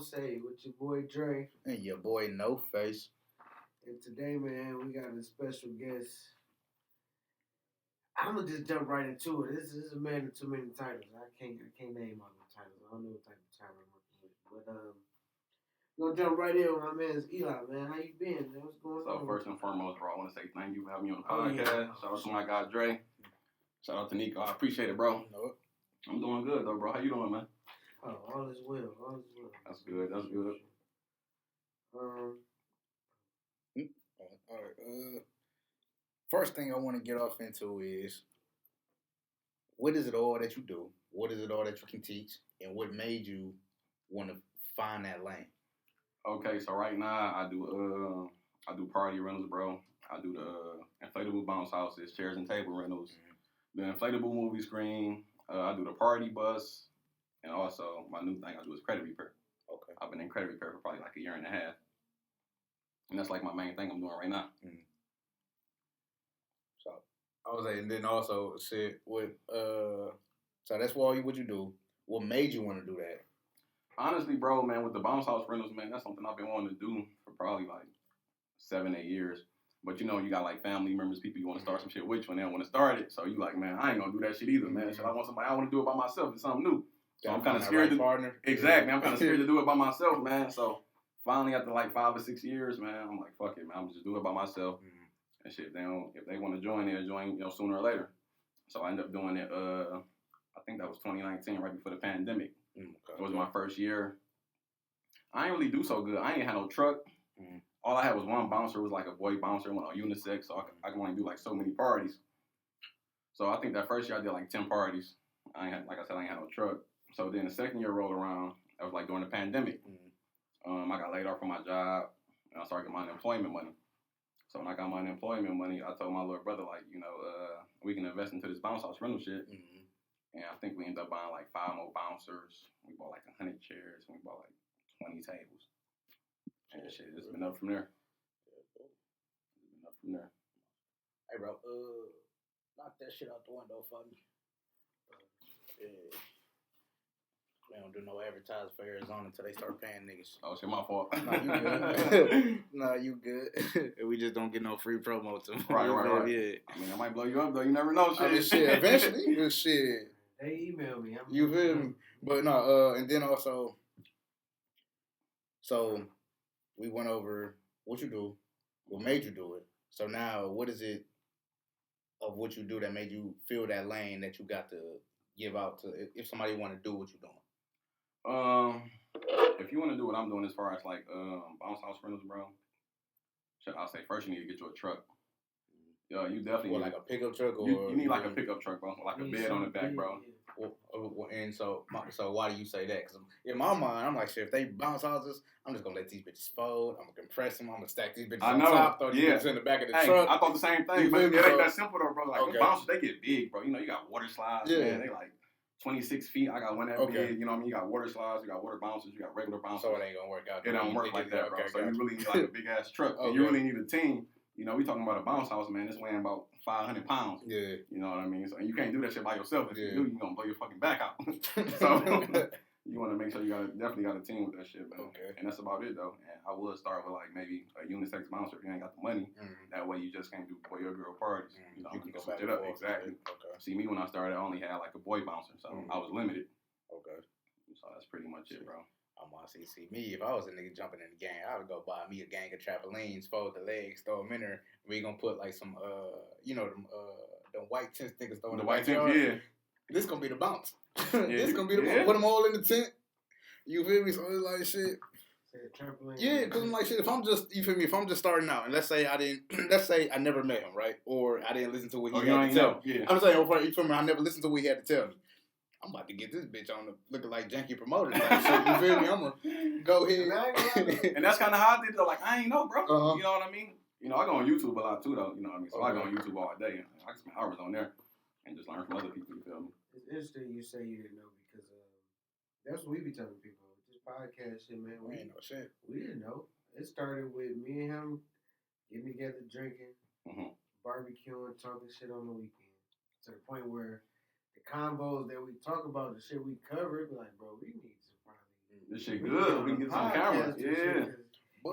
Gonna Say with your boy Dre. And your boy NoFace. And today, man, we got a special guest. I'm gonna just jump right into it. This is a man with too many titles. I can't name all the titles. I don't know what type of title I'm working with. But gonna jump right in with my man's Eli, man. How you been, man? What's going on? So first and foremost, bro, I want to say thank you for having me on the podcast. Shout out to my guy Dre. Shout out to Nico. I appreciate it, bro. I'm doing good though, bro. How you doing, man? Oh, all is well. All is well. That's good. That's good. All right. First thing I want to get off into is, what is it all that you do? What is it all that you can teach? And what made you want to find that lane? Okay, so right now I do party rentals, bro. I do the inflatable bounce houses, chairs and table rentals, the inflatable movie screen. I do the party bus, and also my new thing I do is credit repair. Okay. I've been in credit repair for probably like a year and a half, and that's like my main thing I'm doing right now. So I was saying, and then also said what. So that's what you do. What made you want to do that? Honestly, bro, man, with the bounce house rentals, man, that's something I've been wanting to do for probably like 7-8 years. But you know, you got like family members, people you want to start some shit with you, and they don't want to start it. So you like, man, I ain't gonna do that shit either, man. So I want to do it by myself. It's something new. So I'm kind of scared partner. Exactly, I'm kind of scared to do it by myself, man. So finally, after like 5 or 6 years, man, I'm like, fuck it, man. I'm just do it by myself. And shit, if they want to join, they'll join, sooner or later. So I ended up doing it. I think that was 2019, right before the pandemic. Okay. It was my first year. I ain't really do so good. I ain't had no truck. All I had was one bouncer. It was like a boy bouncer, went on unisex, so I can only do like so many parties. So I think that first year I did like 10 parties. I ain't had no truck. So then the second year rolled around. That was like during the pandemic. I got laid off from my job, and I started getting my unemployment money. So when I got my unemployment money, I told my little brother, like, we can invest into this bounce house rental shit. And I think we ended up buying like 5 more bouncers. We bought like 100 chairs, and we bought like 20 tables. And shit, it's been up from there. Hey, bro, knock that shit out the window for me. We don't do no advertising for Arizona until they start paying niggas. Oh, shit, my fault. Nah, you good. Nah, you good. We just don't get no free promo to them. Right. Yeah. I mean, I might blow you up, though. You never know, shit. I mean, shit, eventually, but shit. They email me. You feel me? But no, and then also, so we went over what you do, what made you do it. So now, what is it of what you do that made you feel that lane that you got to give out to if somebody want to do what you're doing? If you want to do what I'm doing as far as like bounce house rentals, bro, I'll say first you need to get you a truck. You definitely like a pickup truck, or you need like a pickup truck, bro, like a bed on the back, bro. And so why do you say that? Because in my mind, I'm like, shit, if they bounce houses, I'm just gonna let these bitches fold. I'm gonna compress them. I'm gonna stack these bitches on top, throw these bitches in the back of the truck. I thought the same thing, but it ain't that simple though, bro. Like the bouncers, they get big, bro. You got water slides, man. They like 26 feet. I got one that big. You know what I mean? You got water slides, you got water bouncers, you got regular bouncers. So it ain't gonna work out. It don't work like that, bro. So you really need like a big ass truck. And you really need a team. We talking about a bounce house, man. It's weighing about 500 pounds. Yeah. You know what I mean? So you can't do that shit by yourself. If you do, you're going to blow your fucking back out. So you want to make sure you definitely got a team with that shit, man. Okay. And that's about it, though. And I would start with, like, maybe a unisex bouncer if you ain't got the money. That way you just can't do boy or girl parties. You can go switch it up. Exactly. Okay. See, me, when I started, I only had, like, a boy bouncer. So I was limited. Okay. So that's pretty much it, bro. I'm on see me. If I was a nigga jumping in the gang, I would go buy me a gang of trampolines, fold the legs, throw them in there. We gonna put like some, them white tent niggas throwing the white tent. Yeah. This gonna be the bounce. This gonna be the bounce. Put them all in the tent. You feel me? So it's like shit. Trampoline. Yeah, cause I'm like shit. If I'm just, you feel me? If I'm just starting out, and let's say I never met him, right? Or I didn't listen to what he had to tell me. Yeah. I'm saying, you feel me? I never listened to what he had to tell me. I'm about to get this bitch on the looking like janky promoter. Like, shit, you feel me? I'm gonna go ahead. And that's kind of how I did though. Like, I ain't know, bro. You know what I mean? I go on YouTube a lot too, though. You know what I mean? So I go on YouTube all day. I spend hours on there and just learn from other people. You feel me? It's interesting you say you didn't know because that's what we be telling people. This podcast shit, man. We ain't know shit. We didn't know. It started with me and him getting together, drinking, barbecuing, talking shit on the weekend. To the point where the combos that we talk about, the shit we covered, be like, bro, we need to probably This shit good. We can get some cameras. Yeah.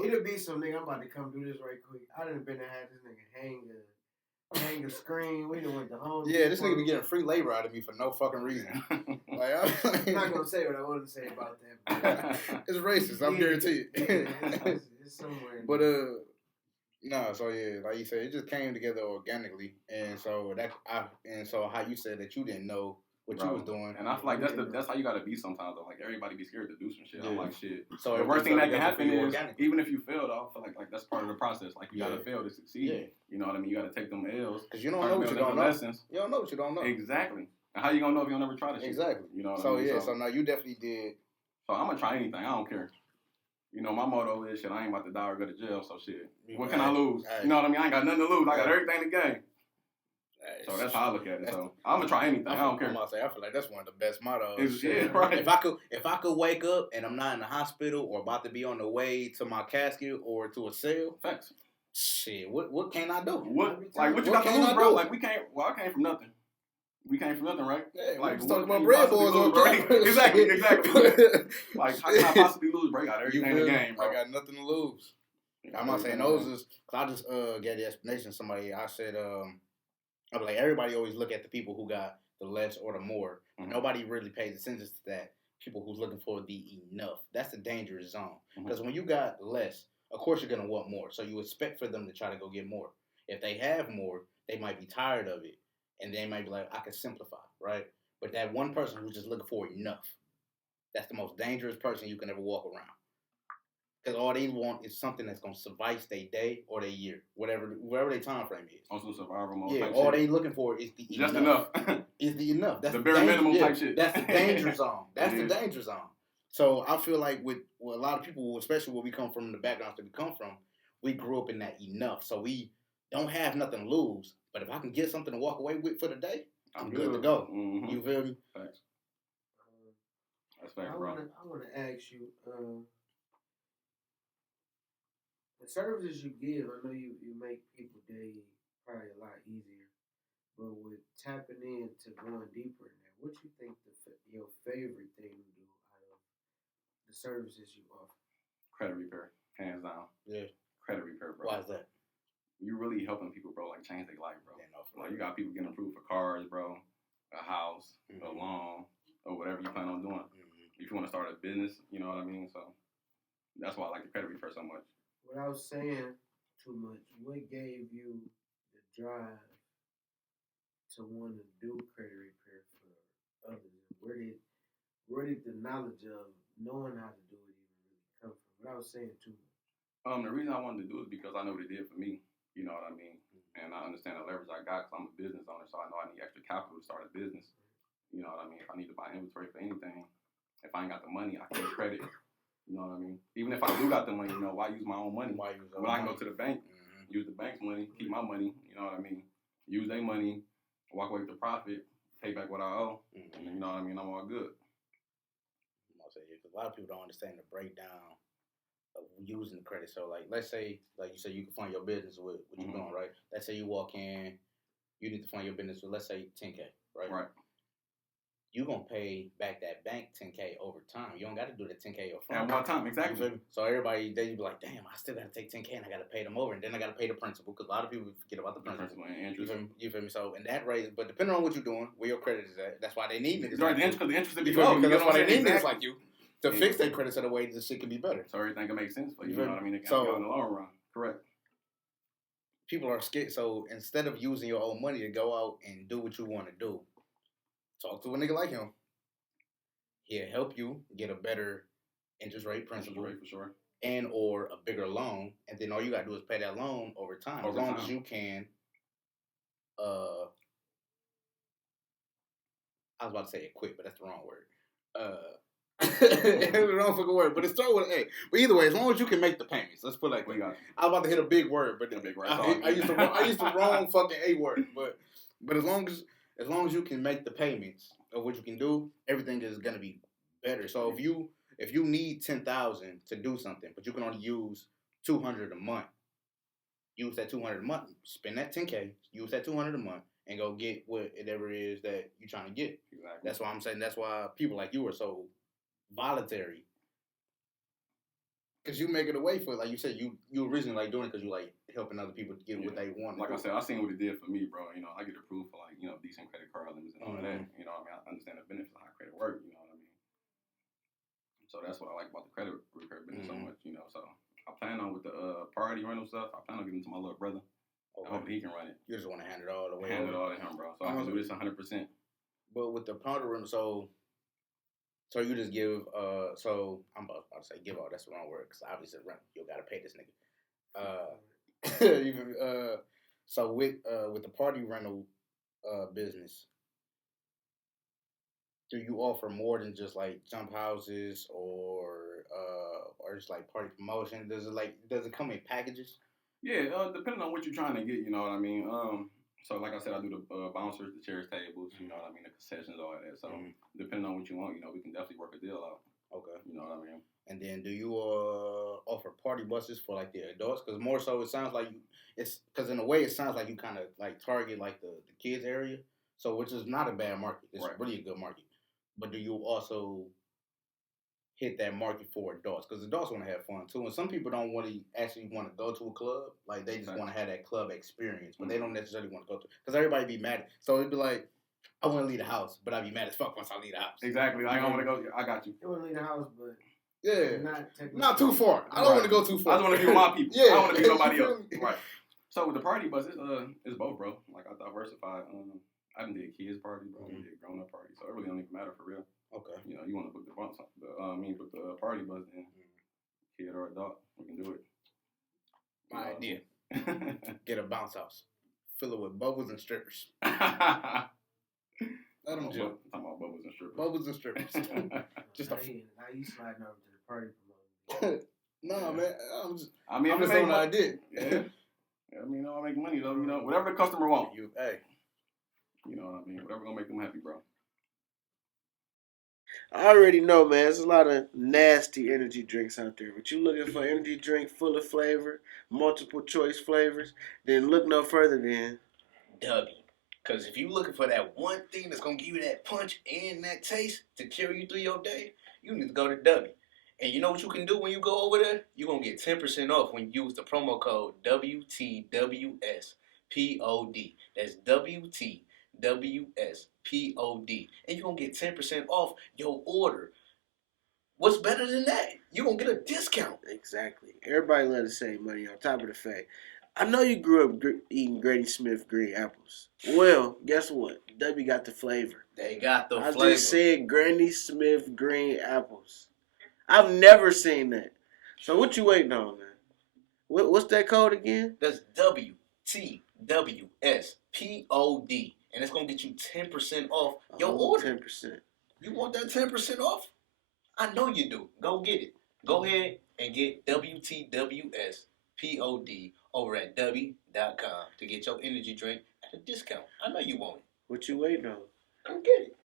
It'll be some nigga. I'm about to come do this right quick. I done been to have this nigga hang a screen. We done went to home. Yeah, this nigga be getting free labor out of me for no fucking reason. I'm not gonna say what I want to say about that. It's racist. I'm guaranteed. It's somewhere. But no. So yeah, like you said, it just came together organically, and so how you said that you didn't know what you was doing, and I feel like that's how you gotta be sometimes. Though, like everybody be scared to do some shit. Yeah. I'm like shit. So the worst thing that can happen is even if you fail, though, I feel like that's part of the process. Like you gotta fail to succeed. Yeah. You know what I mean? You gotta take them L's because you don't know what you don't know. Lessons. You don't know what you don't know. Exactly. And how you gonna know if you don't never try this shit? Exactly. You know what I mean? Yeah. So now you definitely did. So I'm gonna try anything. I don't care. You know, my motto is shit. I ain't about to die or go to jail. So shit. What can I lose? You know what I mean? I ain't got nothing to lose. I got everything to gain. So that's how I look at it. So I'm gonna try anything. I don't care. I feel like that's one of the best mottos. Yeah, right. If I could wake up and I'm not in the hospital or about to be on the way to my casket or to a cell, facts. Shit, what can I do? What you got to lose, bro? Like we can't. Well, I came from nothing. We came from nothing, right? Yeah, like we talking about bread boys on camera. Exactly. Like how can I possibly lose? Bro, I got everything in the game, bro. I got nothing to lose. I'm not saying those is. Cause I just gave the explanation to somebody. I said I'm like, everybody always look at the people who got the less or the more. Mm-hmm. Nobody really pays attention to that. People who's looking for the enough. That's the dangerous zone. Because when you got less, of course you're going to want more. So you expect for them to try to go get more. If they have more, they might be tired of it. And they might be like, I can simplify, right? But that one person who's just looking for enough, that's the most dangerous person you can ever walk around. Because all they want is something that's going to suffice their day or their year, whatever their time frame is. Also survival mode. Yeah, all they looking for is the just enough. Is the enough. That's the bare minimum type shit. That's the danger zone. That's the danger zone. So I feel like with a lot of people, especially where we come from, the backgrounds that we come from, we grew up in that enough. So we don't have nothing to lose. But if I can get something to walk away with for the day, I'm good to go. Mm-hmm. You feel me? Thanks. That's fact, bro. I want to ask you, the services you give, I know you make people day probably a lot easier. But with tapping into going deeper in that, what you think your favorite thing to do out of the services you offer? Credit repair, hands down. Yeah. Credit repair, bro. Why is that? You're really helping people, bro, like change their life, bro. Like you got people getting approved for cars, bro, a house, a loan, or whatever you plan on doing. If you want to start a business, you know what I mean? So that's why I like the credit repair so much. Without saying too much, what gave you the drive to want to do credit repair for others? Where did the knowledge of knowing how to do it even really come from? Without saying too much. The reason I wanted to do it is because I know what it did for me. You know what I mean? And I understand the leverage I got because I'm a business owner, so I know I need extra capital to start a business. You know what I mean? If I need to buy inventory for anything, if I ain't got the money, I can get credit. You know what I mean? Even if I do got the money, you know, why use my own money? I can go to the bank, use the bank's money, keep my money. You know what I mean? Use their money, walk away with the profit, pay back what I owe, and then, you know what I mean? I'm all good. I'll say because a lot of people don't understand the breakdown of using credit. So, like, let's say, like you said, you can fund your business with what you're doing, right? Let's say you walk in, you need to fund your business with, let's say, $10K, right? Right. You're going to pay back that bank $10K over time. You don't got to do the $10K up front. At one time, exactly. So everybody, they be like, damn, I still got to take $10K and I got to pay them over. And then I got to pay the principal because a lot of people forget about the principal. And interest. You feel me? So, and that raises, but depending on what you're doing, where your credit is at, that's why they need niggas. Right, like the interest is low. Because that's why they need niggas niggas like you to fix their credit so the way this shit can be better. So everything can make sense for you. You know what I mean? It can go in the long run. Correct. People are scared. So instead of using your own money to go out and do what you want to do, talk to a nigga like him. He'll help you get a better interest rate principal. Interest rate for sure. And or a bigger loan. And then all you got to do is pay that loan over time. As long as you can, I was about to say equip, but that's the wrong word. It's the wrong fucking word, but it's started with an A. But either way, as long as you can make the payments, let's put it like that. I was about to hit a big word, but I used the wrong fucking A word. But as long as you can make the payments of what you can do, everything is gonna be better. So if you need $10,000 to do something, but you can only use $200 a month, use that $200 a month, spend that $10K, use that $200 a month, and go get whatever it is that you're trying to get. Exactly. That's why I'm saying. That's why people like you are so voluntary Because you make it away for, like you said, you originally like doing it because you like helping other people get what they want. Like I said, I seen what it did for me, bro. You know, I get approved for like, you know, decent credit card limits and all that. You know what I mean? I understand the benefits of how credit work, you know what I mean? So that's what I like about the credit business so much, you know. So I plan on with the party rental stuff, I plan on giving it to my little brother. Okay. I hope he can run it. You just want to hand it all the way. Hand it all to him, bro. So I can do this 100%. But with the party rental, so you just give, so I'm about to say give all, that's the wrong word, because obviously rent, you got to pay this nigga. So with the party rental business, do you offer more than just like jump houses or just like party promotion? Does it come in packages? Yeah, depending on what you're trying to get, you know what I mean? So like I said, I do the bouncers, the chairs, tables, you know what I mean, the concessions, all that. So depending on what you want, you know, we can definitely work a deal out. Okay. You know what I mean? And then do you offer party buses for like the adults? Because more so it sounds like because in a way it sounds like you kind of like target like the kids area. So which is not a bad market. It's really a good market. But do you also hit that market for adults? Because adults want to have fun too. And some people don't actually want to go to a club. Like they just want to have that club experience. But they don't necessarily want to go to, because everybody be mad. So it'd be like, I want to leave the house, but I'd be mad as fuck once I leave the house. Exactly. Like, I want to go. I got you. You want to leave the house, but not too far. I don't want to go too far. I just want to be with my people. I don't want to be nobody else. Right. So with the party bus, it's both, bro. Like I diversified. I done did kids party, bro. I done did grown up party. So it really don't even matter for real. Okay. You know, you want to book the book the party bus, then kid or adult, we can do it. My idea. Get a bounce house. Fill it with bubbles and strippers. Let them joke. I'm talking about bubbles and strippers. Bubbles and strippers. Just now you sliding over to the party promotion. No, man. I'm just on an idea. Yeah. I mean, I make money though. You know, whatever the customer wants. Hey. You know what I mean? Whatever gonna make them happy, bro. I already know, man. There's a lot of nasty energy drinks out there. But you looking for energy drink full of flavor, multiple choice flavors, then look no further than W. Because if you looking for that one thing that's going to give you that punch and that taste to carry you through your day, you need to go to W. And you know what you can do when you go over there? You're going to get 10% off when you use the promo code WTWSPOD. That's WTWSPOD. And you're going to get 10% off your order. What's better than that? You're going to get a discount. Exactly. Everybody love to save money on top of the fact. I know you grew up eating Granny Smith green apples. Well, guess what? W got the flavor. They got the flavor. I just said Granny Smith green apples. I've never seen that. So what you waiting on, man? What's that code again? That's WTWSPOD. And it's going to get you 10% off your order. 10%. You want that 10% off? I know you do. Go get it. Go ahead and get WTWSPOD over at W.com to get your energy drink at a discount. I know you want it. What you waiting on? Come get it.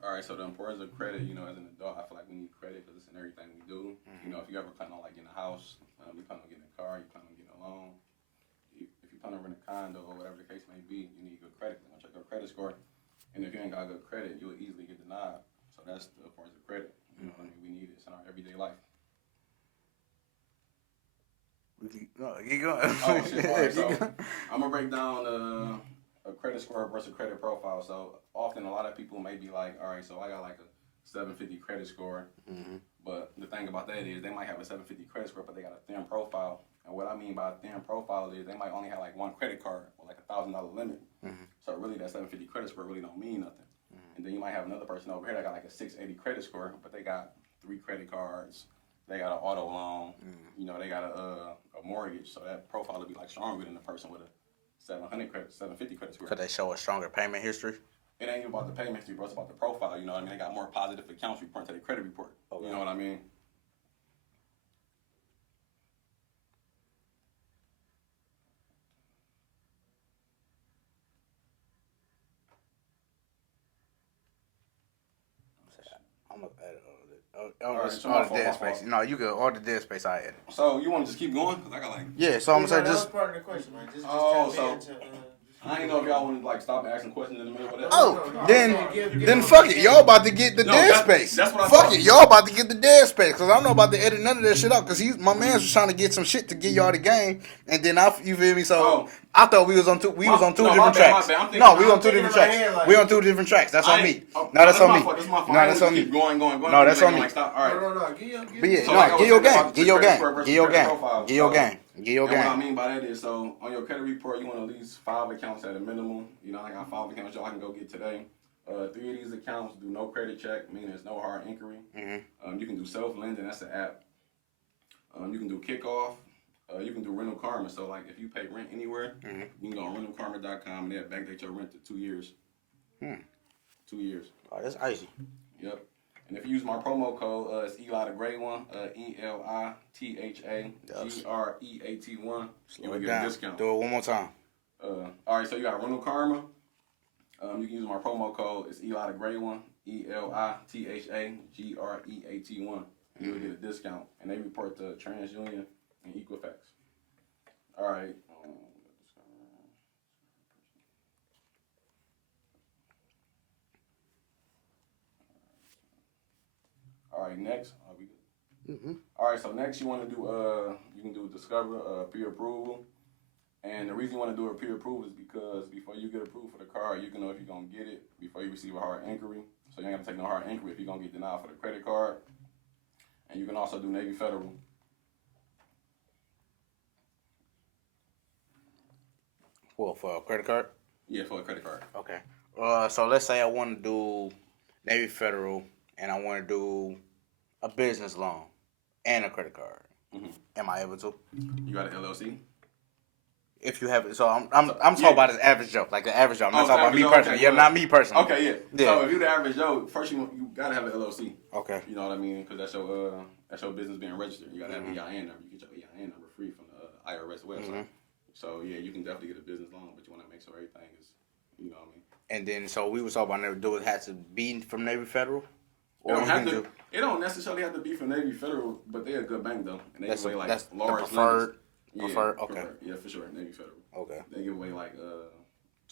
All right, so the importance of credit, you know, as an adult, I feel like we need credit because it's in everything we do. You know, if you ever plan on like getting a house, you plan on getting a car, you plan on getting a loan, if you plan on renting a condo or whatever the case may be, you need good credit. They're gonna check your credit score, and if you ain't got good credit, you'll easily get denied. So that's the importance of credit. You know what I mean? We need it in our everyday life. No, keep going. Oh, shit, right. So I'm gonna break down a credit score versus credit profile. So often a lot of people may be like, all right, so I got like a 750 credit score, but the thing about that is they might have a 750 credit score, but they got a thin profile. And what I mean by a thin profile is they might only have like one credit card or like $1,000 limit. So really that 750 credit score really don't mean nothing. And then you might have another person over here that got like a 680 credit score, but they got 3 credit cards. They got an auto loan, you know, they got a mortgage, so that profile would be like stronger than the person with a 750 credit score. Could they show a stronger payment history? It ain't even about the payment history, bro. It's about the profile, you know what I mean? They got more positive accounts reporting to their credit report. Okay. You know what I mean? I'm gonna edit all the dead space. No, you could all the dead space I edit. So you want to just keep going? Cause I got like. Yeah, so I'm gonna say that just. was part of the question, man. Just oh, so. I ain't know if y'all want to like stop asking questions in the middle of that. Oh, then fuck it. Y'all about to get the dead space. That's what I fuck it. Y'all about to get the dead space because I don't know about to edit none of that shit out because my man was trying to get some shit to get y'all the game, and then you feel me? So I thought we was on two different tracks. No, we on two different tracks. We on two different tracks. That's on me. No, that's on me. No, that's on me. Going. No, that's on me. All right. Get your game. Get your game. Get your game. Get your game. Get your game. What I mean by that is, so on your credit report, you want at least 5 accounts at a minimum. You know, I got 5 accounts y'all can go get today. 3 of these accounts do no credit check, meaning there's no hard inquiry. Mm-hmm. You can do self-lending, that's an app. You can do kickoff. You can do rental karma. So, like, if you pay rent anywhere, you can go on rentalkarma.com and they'll backdate your rent to 2 years. 2 years. Oh, that's icy. Yep. And if you use my promo code, it's Eli the Great One, ELITHAGREAT1, you will get a discount. Do it one more time. All right, so you got rental karma. You can use my promo code. It's Eli the Great One, ELITHAGREAT1, and you'll get a discount. And they report to TransUnion and Equifax. All right. All right, next. Are we good? Mm-hmm. All right, so next you want to do you can do Discover peer approval. And the reason you want to do a peer approval is because before you get approved for the card, you can know if you're going to get it before you receive a hard inquiry. So you ain't got to take no hard inquiry if you're going to get denied for the credit card. And you can also do Navy Federal. What, for a credit card? Yeah, for a credit card. Okay. So let's say I want to do Navy Federal and I want to do a business loan and a credit card. Mm-hmm. Am I able to? You got an LLC? If you have it, so I'm talking about the average Joe, like the average Joe. I'm not talking about me personally. Okay, not me personally. Okay, yeah. So if you're the average Joe, first you gotta have an LLC. Okay. You know what I mean? Because that's your business being registered. You gotta have an EIN number. You get your EIN number free from the IRS website. So yeah, you can definitely get a business loan, but you want to make sure everything is, you know what I mean. And then so we was talking about do it has to be from Navy Federal. It don't necessarily have to be from Navy Federal, but they're a good bank though, and they give away like large preferred. Yeah, preferred. Okay. Yeah, for sure. Navy Federal. Okay. They give away like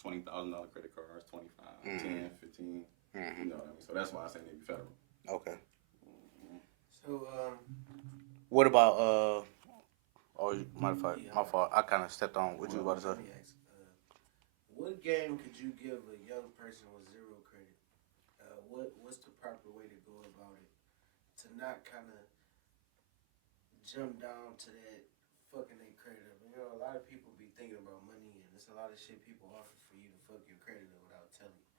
$20,000 credit cards, 25, 10, 15. You know what I mean? So that's why I say Navy Federal. Okay. So what about my fault. I kind of stepped on what you about to say. What game could you give a young person with 0 credit? What's the proper way to go about it to not kind of jump down to that fucking their credit up? You know, a lot of people be thinking about money, and there's a lot of shit people offer for you to fuck your credit up without telling you.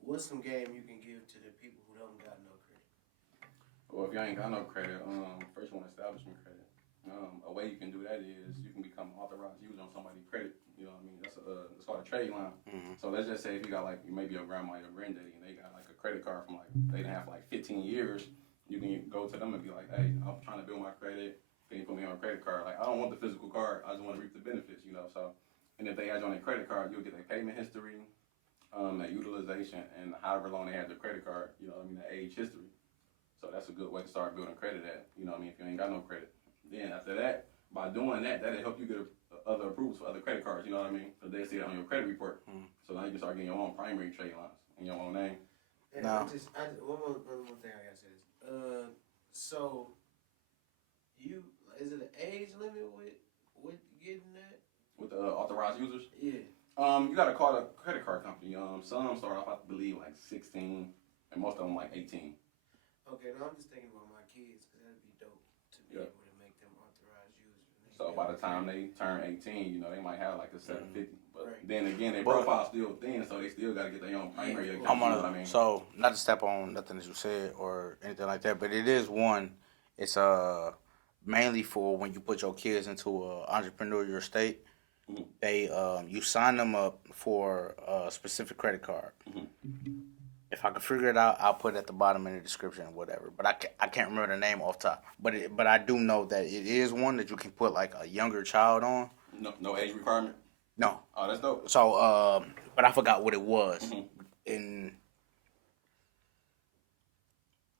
What's some game you can give to the people who don't got no credit? Well, if you ain't got no credit, first you want to establish some credit. A way you can do that is you can become an authorized user on somebody's credit. You know what I mean? That's called a trade line. So let's just say if you got like maybe your grandma, your granddaddy, and they got like a credit card from like they didn't have for like 15 years, you can go to them and be like, hey, I'm trying to build my credit. Can you put me on a credit card? Like I don't want the physical card. I just want to reap the benefits. You know. So and if they add you on a credit card, you'll get their payment history, their utilization, and however long they had their credit card. You know what I mean? The age history. So that's a good way to start building credit at. You know what I mean? If you ain't got no credit. Then after that, by doing that, that'll help you get other approvals for other credit cards. You know what I mean? So they see that on your credit report. So now you can start getting your own primary trade lines in your own name. And one more thing I gotta say is, so is it an age limit with getting that? With the authorized users? Yeah. You gotta call the credit card company. Some start off, I believe, like 16, and most of them like 18. Okay, now I'm just thinking about my kids because that'd be dope to be able to make them authorized users. So by the time they turn 18, you know, they might have like a 750. But then again, their profile's still thin, so they still got to get their own primary account. You know what I mean? So, not to step on nothing that you said or anything like that, but it is one, it's mainly for when you put your kids into an entrepreneurial state. They you sign them up for a specific credit card. If I can figure it out, I'll put it at the bottom in the description or whatever. But I can't remember the name off top. But I do know that it is one that you can put like a younger child on. No age requirement? No. Oh, that's dope. So but I forgot what it was. And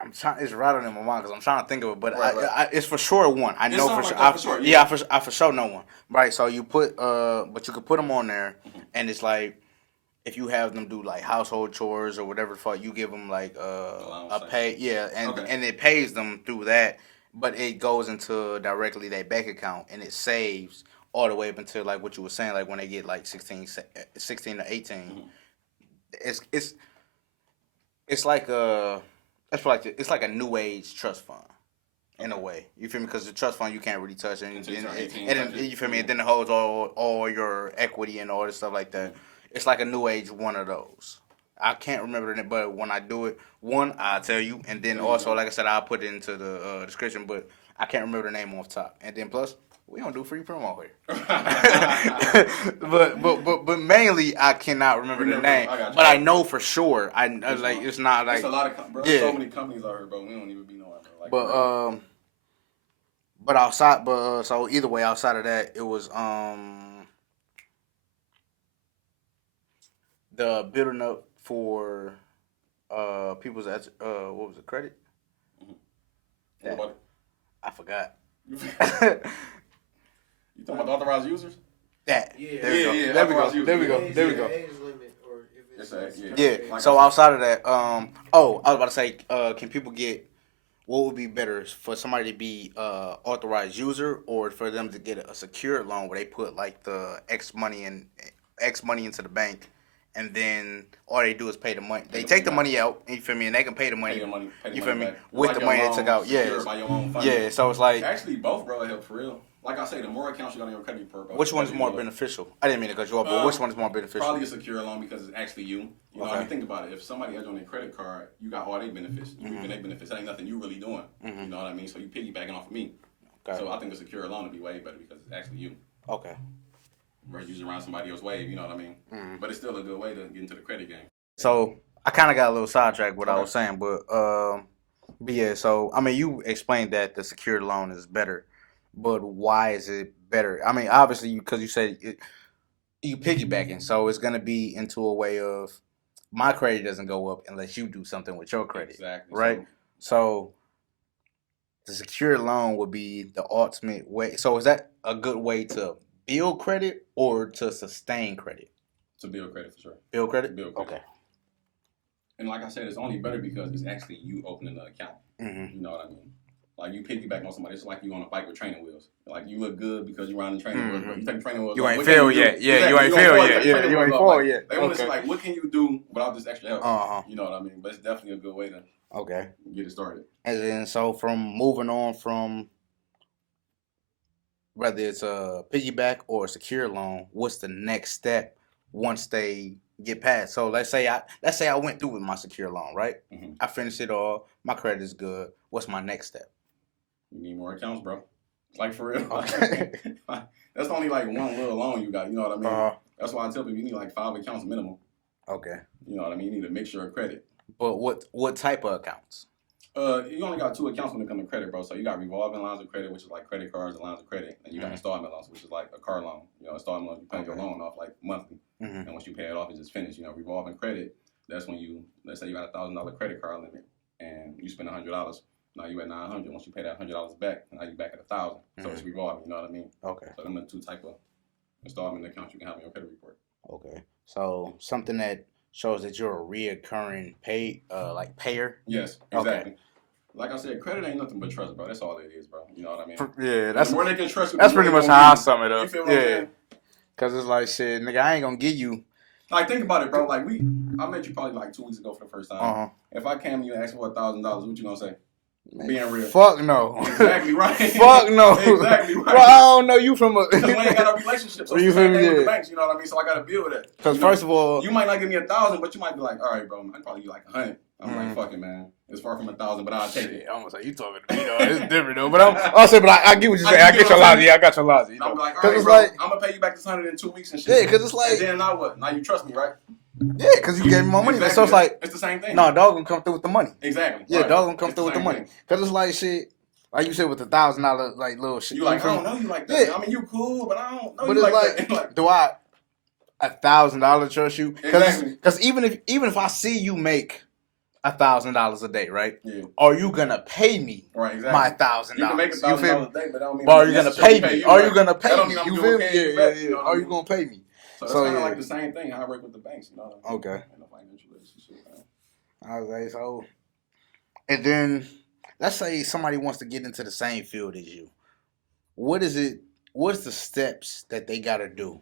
I'm trying. It's rattling in my mind because I'm trying to think of it, but right. It's for sure one. I know for sure. Like for sure. Yeah, I for sure know one. Right. So you put but you could put them on there, and it's like if you have them do like household chores or whatever the fuck, you give them like a pay. Yeah, and it pays them through that, but it goes into directly their bank account and it saves all the way up until like what you were saying, like when they get like 16 to 18. It's like it's like a new age trust fund in a way. You feel me? Because the trust fund you can't really touch, and then you feel me? And then it holds all your equity and all this stuff like that. It's like a new age one of those. I can't remember it, but when I do it, I'll tell you, and then also like I said, I'll put it into the description. But I can't remember the name off top. And then plus, we don't do free promo here. but mainly I cannot remember the name. But I know for sure. I like it's not like it's a lot of bro. So many companies out here, bro. We don't even be knowing, bro. Like, but outside, so either way, outside of that, it was the building up for people's what was it, credit? What about it? I forgot. You talking about authorized users? That. Yeah. There we go. Age limit or if it's yeah. So outside of that, I was about to say, can people get? What would be better for somebody to be authorized user, or for them to get a secured loan where they put like the X money into the bank, and then all they do is pay the money. They take the money out, you feel me, and they can pay the money. You feel me? With the money they took out. Yeah. So it's like actually both, bro. Help for real. Like I say, the more accounts you got on your credit report, bro. Which one is more beneficial? I didn't mean to cut you off, but which one is more beneficial? Probably a secure loan because it's actually you. You know what I mean? Think about it. If somebody has on their credit card, you got all their benefits. You reaping their benefits. That ain't nothing you really doing. You know what I mean? So you piggybacking off of me. Okay. So I think a secure loan would be way better because it's actually you. Okay. Versus using around somebody else's wave, you know what I mean? But it's still a good way to get into the credit game. So I kind of got a little sidetracked what I was saying, but yeah. So I mean, you explained that the secured loan is better, but why is it better? I mean, obviously, because you said you piggybacking, so it's gonna be into a way of my credit doesn't go up unless you do something with your credit, exactly. Right? So the secured loan would be the ultimate way. So is that a good way to build credit or to sustain credit? To build credit for sure. Build credit? Build credit. Okay. And like I said, it's only better because it's actually you opening the account. You know what I mean? Like you piggyback on somebody. It's like you on a bike with training wheels. Like you look good because you're on the training wheels. But you take the training wheels. You ain't fail yet. Yeah, you ain't fail yet. Yeah, you ain't fall yet. They want to see like what can you do without this extra help? You know what I mean? But it's definitely a good way to get it started. And then so from moving on from whether it's a piggyback or a secure loan, what's the next step once they get past? So let's say I went through with my secure loan, right? I finished it all. My credit is good. What's my next step? You need more accounts, bro. Like for real. Okay. That's only like one little loan you got. You know what I mean? That's why I tell people you need like 5 accounts minimum. Okay. You know what I mean? You need a mixture of credit. But what type of accounts? You only got 2 accounts when it comes to credit, bro. So you got revolving lines of credit, which is like credit cards and lines of credit, and you got installment loans, which is like a car loan. You know, installment loans, you pay your loan off like monthly, and once you pay it off, it's just finished. You know, revolving credit, that's when let's say you got $1,000 credit card limit, and you spend $100. Now you at $900. Once you pay that $100 back, now you back at $1,000. So it's revolving. You know what I mean? Okay. So them are 2 type of installment accounts you can have in your credit report. Okay. So something that shows that you're a reoccurring payer. Yes, exactly. Okay. Like I said, credit ain't nothing but trust, bro. That's all it is, bro. You know what I mean? Yeah, that's the more they can trust you, that's pretty much how I sum it up. You feel what I'm saying? Cause it's like shit, nigga. I ain't gonna give you. Like think about it, bro. Like I met you probably like 2 weeks ago for the first time. If I came to you and asked for $1,000, what you gonna say? Being real. Fuck no. Exactly right. Fuck no. Exactly right. Bro, I don't know you from a. Because we ain't got a relationship. So you feel me? With the banks, you know what I mean? So I gotta deal with that. Because first of all, you might not give me 1,000, but you might be like, all right, bro, I probably give you like 100. I'm like, fuck it, man. It's far from 1,000, but I'll take it. I'm gonna say you talking to me, though. It's different though. But I get what you're saying. I get your logic. Yeah, I got your logic. I'm like, all right, bro, I'm gonna pay you back this 100 in 2 weeks and shit. Yeah, because it's like. And then now what? Now you trust me, right? Yeah, because you gave me more money. Exactly. So it's like it's the same thing. No, dog gonna come through with the money. Exactly. Yeah, dog gonna come through with the money. Because it's like shit. Like you said with the $1,000 like little shit. You like, I don't know you like that. Yeah. I mean, you cool, but I don't know you like that. Like, do I $1,000 trust you? Because even if I see you make $1,000 a day, right? Yeah. Are you gonna pay me my $1,000? You can make $1,000 a day, but I don't mean. But are you gonna pay me? Are you gonna pay me? You feel me? Yeah. Are you gonna pay me? So it's kind of like the same thing. How I work with the banks, you know. Okay. In a financial relationship, man. I was like, so, and then let's say somebody wants to get into the same field as you. What is it? What's the steps that they gotta do?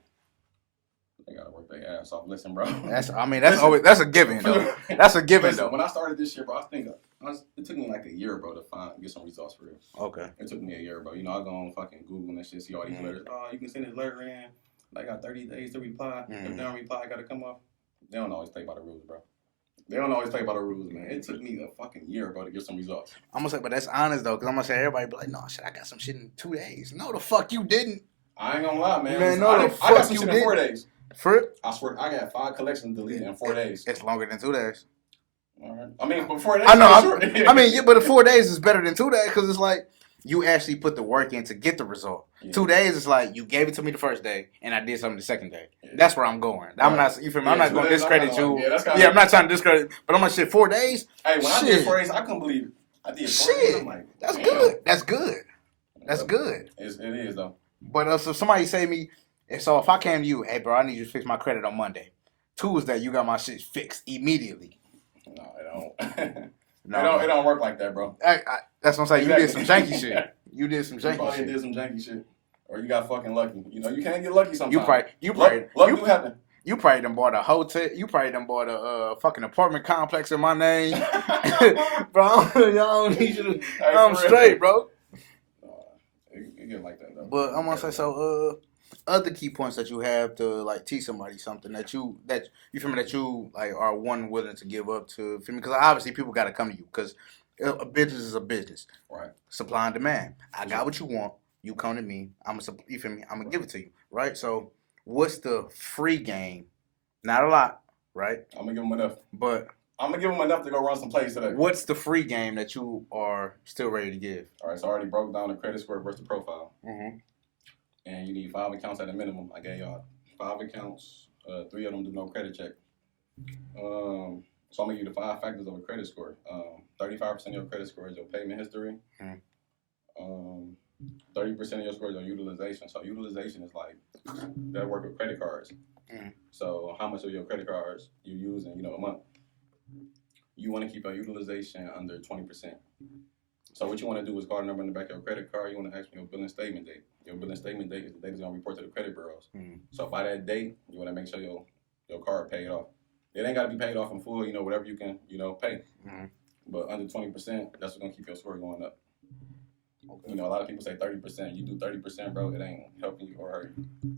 They gotta work their ass off. Listen, bro. That's a given though. That's a given though. When I started this shit, bro, it took me like a year, bro, to get some results for real. Okay. It took me a year, bro. You know, I go on fucking Google and that shit, see all these letters. Oh, you can send this letter in. I got 30 days to reply. If they don't reply, I gotta come off. They don't always play by the rules, bro. They don't always play by the rules, man. It took me a fucking year, bro, to get some results. I'm gonna say, but that's honest though, because I'm gonna say everybody be like, no, shit, I got some shit in 2 days. No, the fuck you didn't. I ain't gonna lie, man. Man, I got some shit in 4 days. I swear, I got 5 collections deleted in 4 days. It's longer than 2 days. All right. I mean, but 4 days. I know. I mean, yeah, but 4 days is better than 2 days because it's like you actually put the work in to get the result. Yeah. 2 days is like you gave it to me the first day and I did something the second day. Yeah. That's where I'm going. I'm not. You feel me? Yeah, I'm not going to discredit you. I'm not trying to discredit. But I'm like, shit, 4 days. Hey, when I did 4 days, I couldn't believe it. I did 4 days. I'm like, that's good. That's good. That's good. It is though. But so somebody say to me, so if I came to you, hey bro, I need you to fix my credit on Monday. Tuesday, you got my shit fixed immediately. No, it don't. It don't work like that, bro. That's what I'm saying. You did some janky shit. You did some janky shit. Did some janky shit. Or you got fucking lucky. You know, you can't get lucky sometimes. Luck do happen. You probably done bought a hotel. You probably done bought a fucking apartment complex in my name. Bro, y'all don't need you to. I'm straight, bro. It get like that, though. But I'm gonna say, so, other key points that you have to like teach somebody something that you feel me, that you like are willing to give up to, feel me? Because obviously people got to come to you because a business is a business, right? Supply and demand. I got what you want. You come to me. You feel me? I'm gonna give it to you, right? So what's the free game? Not a lot, right? I'm gonna give them enough, but I'm gonna give them enough to go run some plays today. What's the free game that you are still ready to give? All right, so I already broke down the credit score versus the profile. Mm-hmm. And you need 5 accounts at a minimum. I gave y'all 5 accounts. 3 of them do no credit check. So I'm gonna give you the 5 factors of a credit score. 35% of your credit score is your payment history. 30% of your score is your utilization. So utilization is like that work with credit cards. So how much of your credit cards you use in a month? You want to keep your utilization under 20%. So what you want to do is call the number in the back of your credit card. You want to ask for your billing statement date. Your billing statement date is the date it's going to report to the credit bureaus. So by that date, you want to make sure your card paid off. It ain't got to be paid off in full, whatever you can, pay. But under 20%, that's what's going to keep your score going up. Okay. A lot of people say 30%. You do 30%, bro, it ain't helping you or hurting you.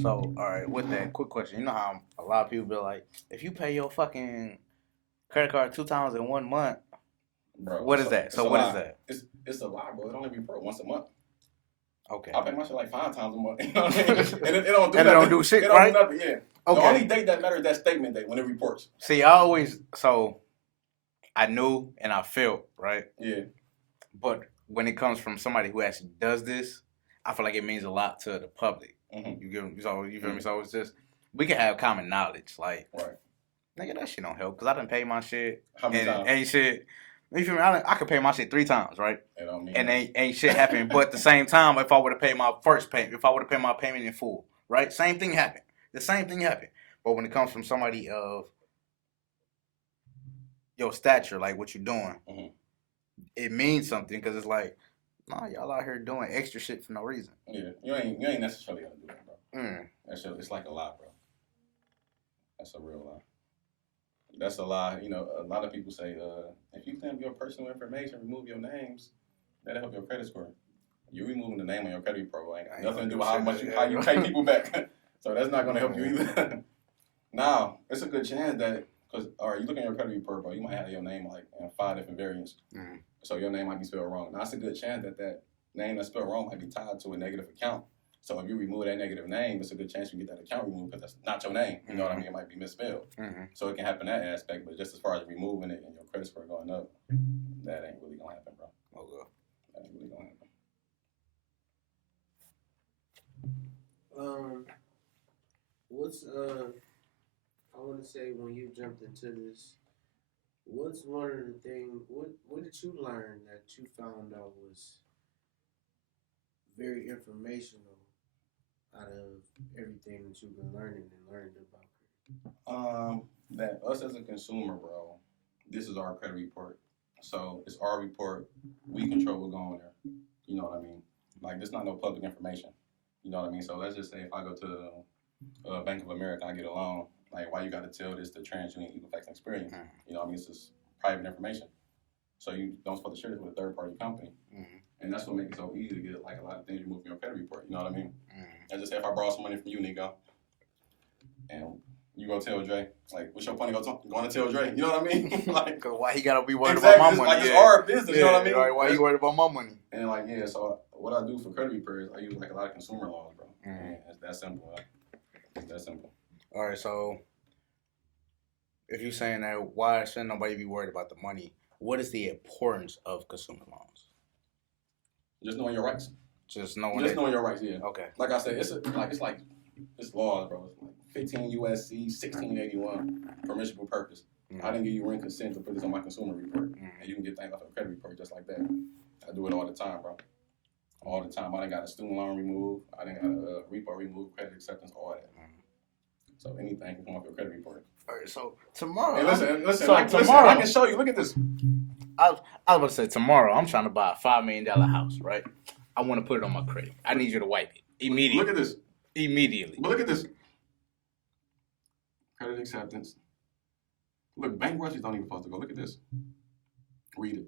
So, all right, with that, quick question. You know how a lot of people be like, if you pay your fucking credit card 2 times in 1 month, bro, what is that? So what is that? It's a lie, bro. It only be once a month. Okay. I pay my shit like 5 times a month. You know what I mean? And it don't do nothing. It don't do shit, right? It don't do nothing, yeah. Okay. The only date that matters is that statement date when it reports. See, I knew and I felt, right? Yeah. But when it comes from somebody who actually does this, I feel like it means a lot to the public. Mm-hmm. You feel me? So it's just, we can have common knowledge. Like, right. Nigga, that shit don't help because I done paid my shit. How many times? Ain't shit. You feel me? I could pay my shit 3 times, right? It don't mean and ain't shit happen. But at the same time, if I would have paid my first payment, if I would have paid my payment in full, right? Same thing happened. The same thing happened. But when it comes from somebody of your stature, like what you're doing, it means something because it's like, nah, y'all out here doing extra shit for no reason. Yeah, you ain't necessarily gonna do that, bro. That shit, it's like a lie, bro. That's a real lie. That's a lie. A lot of people say, if you clean up your personal information, remove your names, that'll help your credit score. You removing the name on your credit report ain't got nothing to do with how you pay people back. So that's not gonna help you either. Now, it's a good chance that, because, all right, you look at your credit report, bro, you might have your name like in 5 different variants. So your name might be spelled wrong. Now, it's a good chance that name that's spelled wrong might be tied to a negative account. So if you remove that negative name, it's a good chance you get that account removed because that's not your name. You know what I mean? It might be misspelled. So it can happen that aspect, but just as far as removing it and your credit score going up, that ain't really gonna happen, bro. Okay. That ain't really gonna happen. What's I want to say when you jumped into this What's one of the things? What did you learn that you found out was very informational out of everything that you've been learning and learned about credit? That us as a consumer, bro, this is our credit report. So it's our report. We control what's going there. You know what I mean? Like, there's not no public information. You know what I mean? So let's just say if I go to Bank of America, I get a loan. Like, why you got to tell this to TransUnion Equifax and Experian? You know what I mean? It's just private information. So you don't supposed to share this with a third-party company. And that's what makes it so easy to get, like, a lot of things removed from your credit report. You know what I mean? Let's just say if I borrow some money from you, Nico, and you go tell Dre, like, what's your point of going to tell Dre? You know what I mean? Like, cause why he gotta be worried about my money? Like, it's our business. You know what I mean? Right, why you worried about my money? And like, yeah. So what I do for credit reports, I use like a lot of consumer laws, bro. And it's that simple. Right? It's that simple. All right. So if you're saying that, why shouldn't nobody be worried about the money? What is the importance of consumer loans? Just knowing your rights. Just knowing your rights. Yeah. Okay. Like I said, it's laws, bro. It's like 15 USC 1681 permissible purpose. I didn't give you written consent to put this on my consumer report, and you can get things off a credit report just like that. I do it all the time, bro. All the time. I done got a student loan removed. I done got a repo removed, credit acceptance, all that. So anything can come off your credit report. All right. So tomorrow. Hey, listen. So tomorrow, I can show you. Look at this. I was about to say tomorrow. I'm trying to buy a $5 million house, right? I want to put it on my credit. I need you to wipe it immediately. Look at this. Immediately. But look at this. Credit acceptance. Look, bankruptcies don't even supposed to go. Look at this. Read it.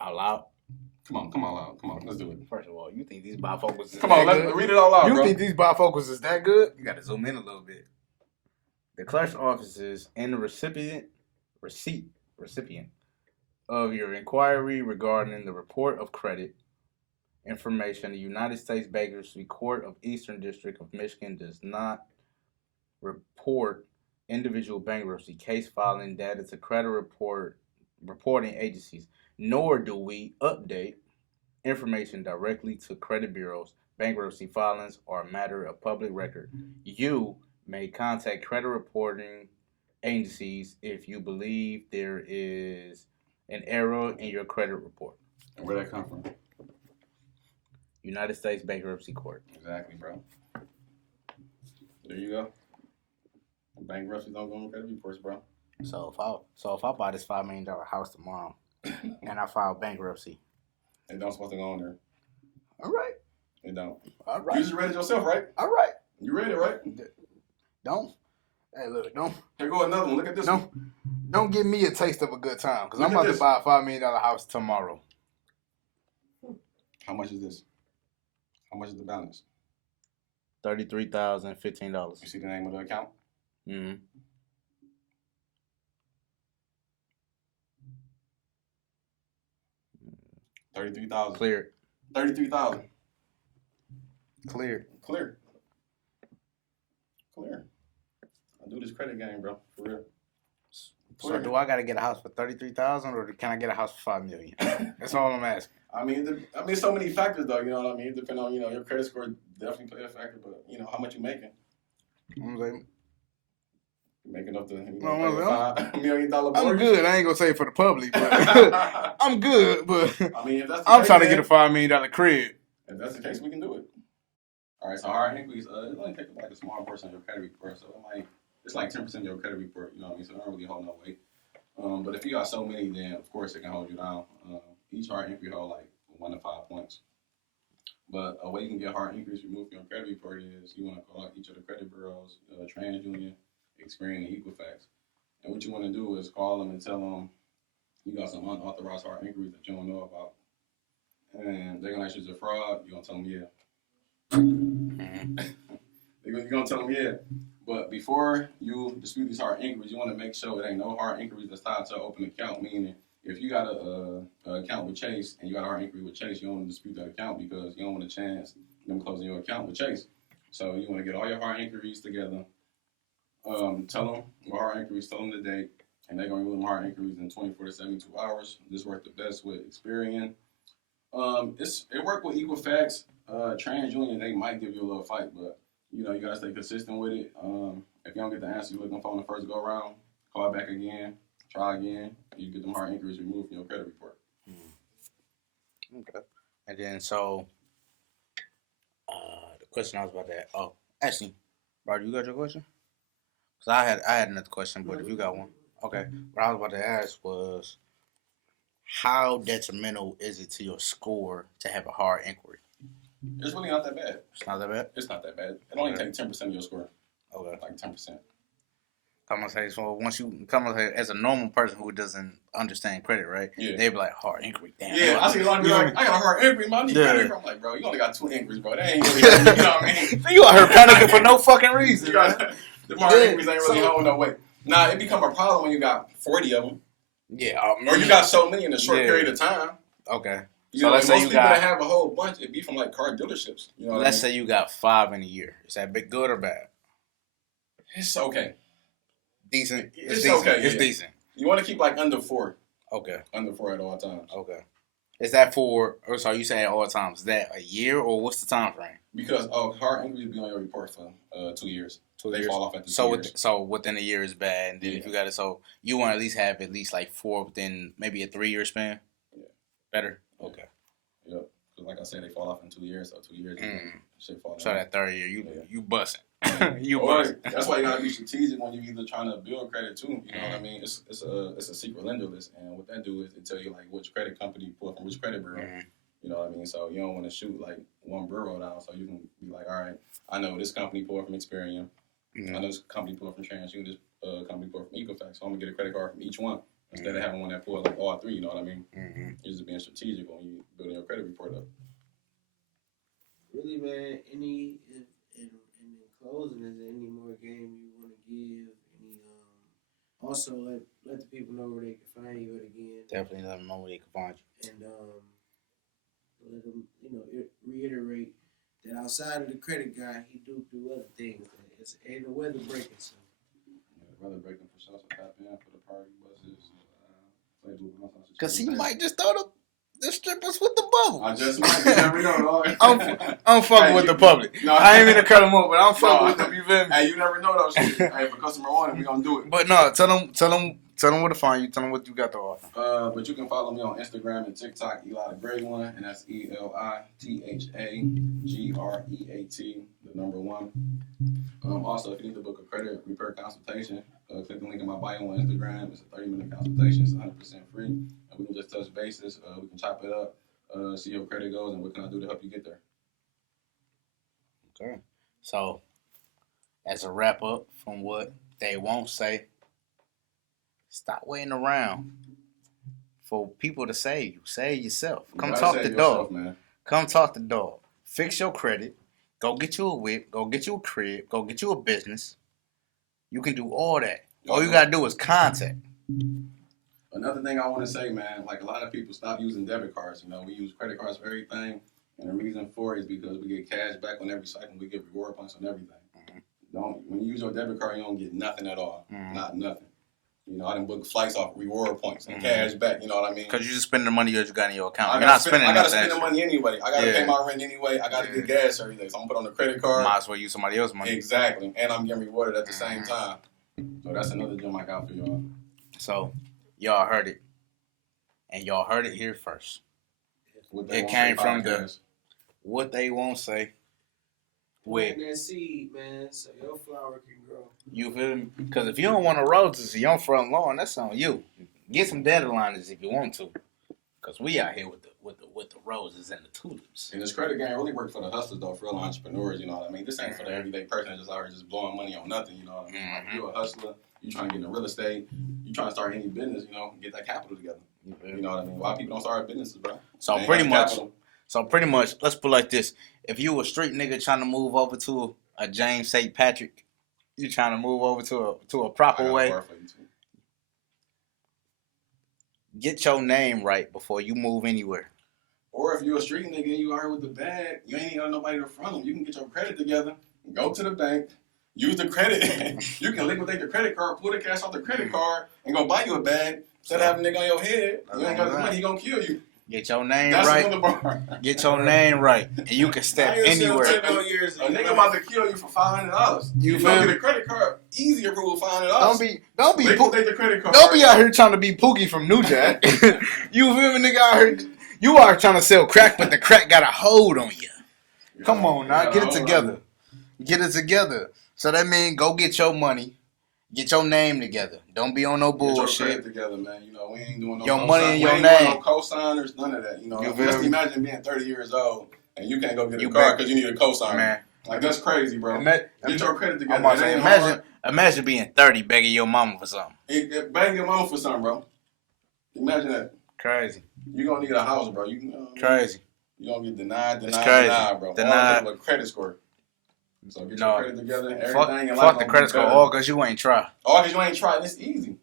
Out loud. Come on, let's do it. First of all, you think these bifocals is Come on, let's read it out loud, You bro. think these bifocals is that good? You got to zoom in a little bit. The clerk's offices and the recipient of your inquiry regarding the report of credit information, the United States Bankruptcy Court of Eastern District of Michigan does not report individual bankruptcy case filing data to credit reporting agencies, nor do we update information directly to credit bureaus. Bankruptcy filings are a matter of public record. You may contact credit reporting agencies if you believe there is an error in your credit report. And where'd that come from? United States Bankruptcy Court. Exactly, bro. There you go. Bankruptcies don't go on credit reports, bro. So if I buy this $5 million house tomorrow and I file bankruptcy, it don't supposed to go on there. All right. It don't. All right. You just read it yourself, right? All right. You read it, right? Don't. Hey, look, don't. Here go another one. Look at this one. Don't give me a taste of a good time, because I'm about to buy a $5 million house tomorrow. How much is this? How much is the balance? $33,015. You see the name of the account? Mm-hmm. $33,000. Cleared. $33,000. Cleared. Clear. I do this credit game, bro. For real. So do I gotta get a house for $33,000 or can I get a house for $5 million? That's all I'm asking. I mean, so many factors though. You know what I mean? Depending on your credit score definitely play a factor, but how much you making? I'm like, you're making up to $5 million mortgage. I'm good. I ain't gonna say it for the public, but I'm good. But I mean, if that's the I'm case, trying to get a $5 million crib. If that's the case, we can do it. All right. So hard inquiries, it only takes like a small portion of your credit report, so it's like 10% of your credit report. You know what I mean? So it don't really hold no weight. But if you got so many, then of course it can hold you down. Each hard inquiry hold like 1 to 5 points. But a way you can get hard inquiries removed from your credit report is you want to call each of the credit bureaus, TransUnion, Experian, and Equifax. And what you want to do is call them and tell them you got some unauthorized hard inquiries that you don't know about. And they're going to ask you, is it fraud? You're going to tell them, yeah. You're going to tell them, yeah. But before you dispute these hard inquiries, you want to make sure it ain't no hard inquiries that's tied to an open account, meaning if you got an account with Chase and you got a hard inquiry with Chase, you don't want to dispute that account because you don't want a chance them closing your account with Chase. So you want to get all your hard inquiries together, tell them what hard inquiries, tell them the date, and they're going to remove them hard inquiries in 24 to 72 hours. This worked the best with Experian. It worked with Equifax. TransUnion, they might give you a little fight, but you got to stay consistent with it. If you don't get the answer you're looking for on the first go around, call back again, try again, and you get them hard inquiries removed from your credit report. Okay. And then so, the question I was about to ask. Oh, actually, Bart, you got your question? Cause I had another question, but if you got one, okay. What I was about to ask was, how detrimental is it to your score to have a hard inquiry? It's really not that bad. It's not that bad? It's not that bad. It only takes 10% of your score. Okay. Like 10%. Come on, say so. Once you come on, say as a normal person who doesn't understand credit, right? Yeah. They be like hard inquiry. Damn. Yeah, I see a lot of people like, I got a hard inquiry, man. I need credit. I'm like, bro, you only got 2 inquiries, bro. That ain't really, you know what I mean? You out here panicking for no fucking reason. You got, the hard inquiries ain't really holding no weight. Nah, it become a problem when you got 40 of them. Yeah. Or you got so many in a short period of time. Okay. So let's say you people that have a whole bunch, it'd be from like car dealerships. You know let's say you got 5 in a year. Is that big good or bad? It's okay. Decent. It's decent. okay. It's decent. You want to keep like under 4. Okay. Under 4 at all times. Okay. Is that for? Or so you say at all times? Is that a year or what's the time frame? Because hard inquiries be on your report for 2 years. 2 years. They fall off at the 2 years. So within a year is bad. And then if you got it, so you want to at least have at least like 4 within maybe a 3-year span. Yeah. Better. Okay. Yep. Because like I said, they fall off in 2 years. So 2 years, shit fall off. So that 3rd year, you busting. You busting. That's why you gotta be strategic when you're either trying to build credit too. You know what I mean? It's a secret lender list, and what that do is it tell you like which credit company you pull from which credit bureau. You know what I mean? So you don't want to shoot like one bureau down. So you can be like, all right, I know this company pulled from Experian. I know this company pulled from TransUnion. This company pulled from Equifax. So I'm gonna get a credit card from each one instead of having one that pulled like all 3. You know what I mean? You're just being strategic when you building your credit report up. Really, man. In closing, is there any more game you want to give? Also let the people know where they can find you at again. Definitely let them know where they can find you. And let them reiterate that outside of the credit guy, he do other things. It's ain't a weather breaking, so. Yeah, weather breaking for sure. So tap in for the party buses. Cause he might just throw the strippers with the bubble. I just might. You never know. I'm fucking with the public. No, I ain't mean to cut them up, but I'm fucking with them. You feel me? Hey, you never know those shit. Hey, if a customer on it, we gonna do it. But no, tell them where to find you. Tell them what you got to offer. But you can follow me on Instagram and TikTok, Eli the Great One, and that's ELITHAGREAT, the number 1. Also, if you need to book a credit repair consultation, click the link in my bio on Instagram. It's a 30-minute consultation. It's 100% free. And we can just touch bases. We can chop it up, see your credit goes, and what can I do to help you get there. Okay. So, as a wrap up from what they won't say, stop waiting around for people to save you. Save yourself. Come talk to dog. Man. Come talk to dog. Fix your credit. Go get you a whip. Go get you a crib. Go get you a business. You can do all that. All you got to do is contact. Another thing I want to say, man, like a lot of people stop using debit cards. You know, we use credit cards for everything. And the reason for it is because we get cash back on every cycle. We get reward points on everything. When you use your debit card, you don't get nothing at all. Not nothing. You know, I done book flights off reward points and cash back. You know what I mean? Because you just spending the money that you got in your account. I got to spend the money anyway. I got to pay my rent anyway. I got to get gas every day. So I'm going to put on the credit card. Might as well use somebody else's money. Exactly. And I'm getting rewarded at the same time. So that's another gem I got for y'all. So, y'all heard it. And y'all heard it here first. It came from the What They Won't Say. Plant that seed, man, so your flower can grow. You feel me? Because if you don't want the roses in your front lawn, that's on you. Get some dandelions if you want to. Because we out here with the roses and the tulips. And this credit game really works for the hustlers, though, for real entrepreneurs, you know what I mean? This ain't for the everyday person that's just out here just blowing money on nothing, you know what I mean? Like, you're a hustler, you trying to get into real estate, you trying to start any business, you know, get that capital together. You know what I mean? Why people don't start businesses, bro? So pretty much, let's put it like this. If you a street nigga trying to move over to a James St. Patrick, you trying to move over to a proper way, get your name right before you move anywhere. Or if you're a street nigga and you are with the bag, you ain't got nobody to front them. You can get your credit together, go to the bank, use the credit. You can liquidate the credit card, pull the cash off the credit card, and go buy you a bag. Instead of having a nigga on your head, you ain't got the money, he gonna kill you. Get your name right. Get your name right, and you can step anywhere. A nigga about to kill you for $500. You feel me? Get a credit card. easy approval fine at us. Don't be They take the credit card. Don't be out here trying to be Pookie from New Jack. You feel me, nigga? Out here, you are trying to sell crack, but the crack got a hold on you. Come on now, get it together. Get it together. So that means go get your money, get your name together. Don't be on no bullshit. Get your credit together, man. You know, we ain't doing no your money and your name. No co-signers, none of that. You know, just imagine being 30 years old and you can't go get a car because you need a co-signer. Man. Like, that's crazy, bro. Get your credit together. Imagine being 30 begging your mama for something. Begging your mama for something, bro. Imagine that. Crazy. You're going to need a house, bro. Crazy. You're going to get denied, bro. Denied. All credit score. So get your credit together. Everything fuck the credit score all because you ain't try. All because you ain't try. It's easy.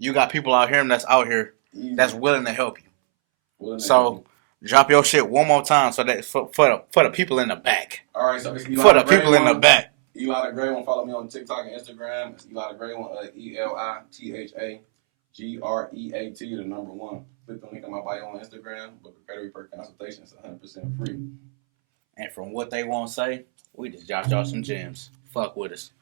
You got people out here that's out here that's willing to help you. So drop your shit one more time so that for the people in the back. All right, so it's Eli for the people in the back. Eli the Gray one, follow me on TikTok and Instagram. It's Eli the Gray one, ELITHAGREAT, the number 1. Click the link in my bio on Instagram. Book a credit report consultation. It's 100% free. And from what they won't say, we just dropped y'all some gems. Fuck with us.